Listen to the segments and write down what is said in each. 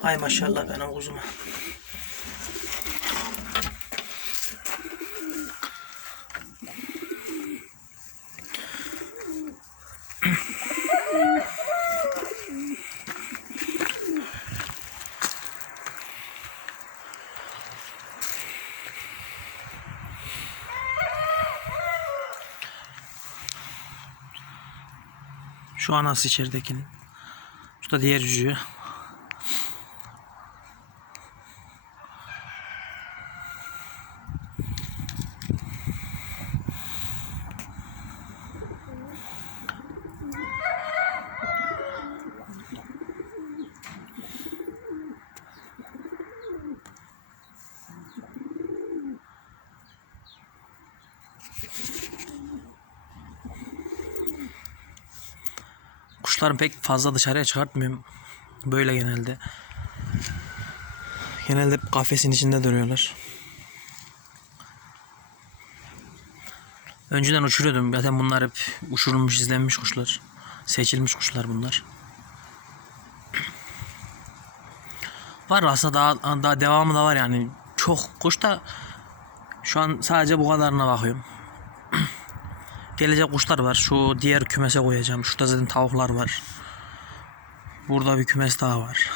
Hay maşallah benim kuzuma. Şu anası içeridekinin. Şu da diğer cücüğü. Kuşları pek fazla dışarıya çıkartmıyorum. Böyle genelde. Genelde kafesin içinde duruyorlar. Önceden uçuruyordum. Zaten bunlar hep uçurulmuş, izlenmiş kuşlar. Seçilmiş kuşlar bunlar. Var aslında daha, daha devamı da var yani. Çok kuş da şu an sadece bu kadarına bakıyorum. Gelecek kuşlar var. Şu diğer kümese koyacağım. Şurada zaten tavuklar var. Burada bir kümes daha var.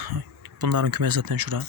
Bunların kümesi zaten şura.